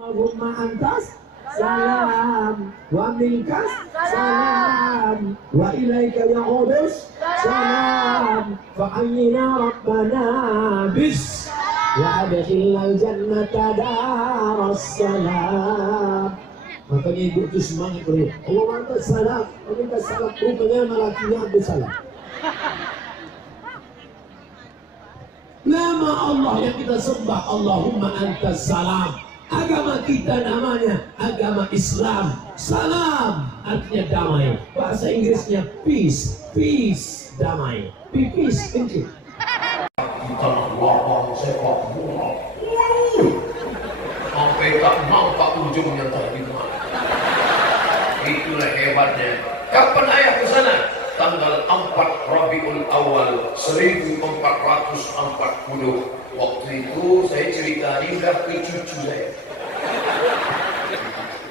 Allahumma antas salam wa minkas salam wa ilaika ya'udus salam fa'ayyina rabbana bis wa adkhilnal jannata daras salam. Makanya ibu itu semangat beliau. Allahumma antas salam wa minkas salam. Rupanya malakinya Abdul Salam. Nama Allah yang kita sembah Allahumma antas salam. Agama kita namanya agama Islam. Salam artinya damai. Bahasa Inggrisnya peace, peace, damai. Peace, peace. Di tanah lapang sepak bola. Sampai tak nampak ujungnya tadi mana. Itulah hebatnya. Kapan ayah ke sana? Tanggal 4 Rabiul Awal 1440. Waktu itu saya cerita indah ke cucu saya.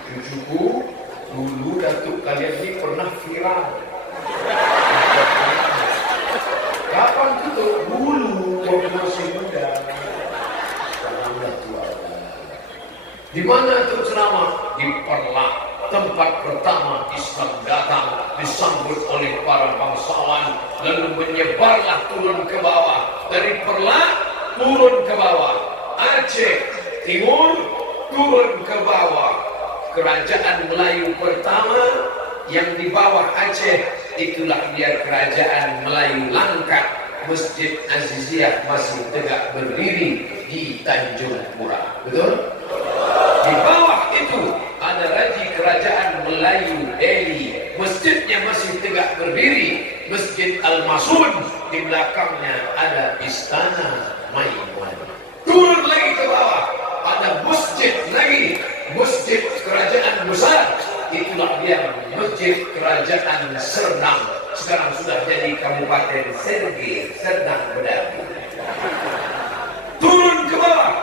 Cucuku dulu datuk kalian ini pernah viral. Kapan itu? Dulu waktu masih muda. Sekarang udah tua. Di mana itu ceramah? Di Perlak. Tempat pertama Islam datang, disambut oleh para bangsawan, lalu menyebarlah turun ke bawah. Dari Perlak turun ke bawah, Aceh Timur turun ke bawah. Kerajaan Melayu pertama yang di bawah Aceh, itulah dia kerajaan Melayu Langkat. Masjid Aziziyah masih tegak berdiri di Tanjung Pura. Betul? Di bawah itu ada Raja Kerajaan Melayu Delhi. Masjidnya masih tegak berdiri. Masjid Al-Masud. Di belakangnya ada Istana Maimun. Turun lagi ke bawah, ada masjid lagi, masjid kerajaan besar. Itulah dia masjid kerajaan Serdang. Sekarang sudah jadi Kabupaten Sergei, Serdang Bedawi. Turun ke bawah,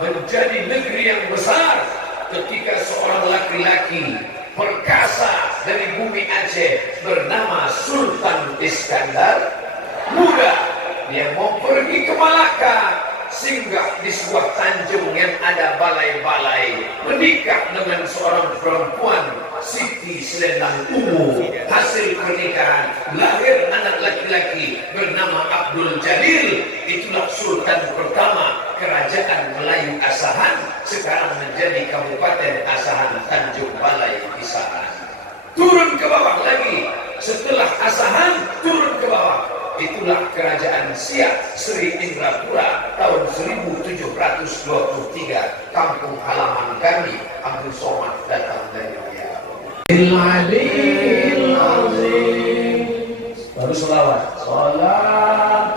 menjadi negeri yang besar ketika seorang laki-laki perkasa dari bumi Aceh bernama Sultan Iskandar Muda. Dia mau pergi ke Malaka, singgah di sebuah tanjung yang ada balai-balai, menikah dengan seorang perempuan, Siti Selendang Ungu. Hasil pernikahan lahir anak laki-laki bernama Abdul Jalil. Itulah Sultan pertama Kerajaan Melayu Asahan, sekarang menjadi Kabupaten Asahan Tanjung Balai Pisahan. Turun ke bawah lagi, setelah Asahan turun ke bawah, itulah Kerajaan Siak Sri Indrapura tahun 1723. Kampung halaman kami. Abdul Somad datang dari dia. Baru selawat. Salatullah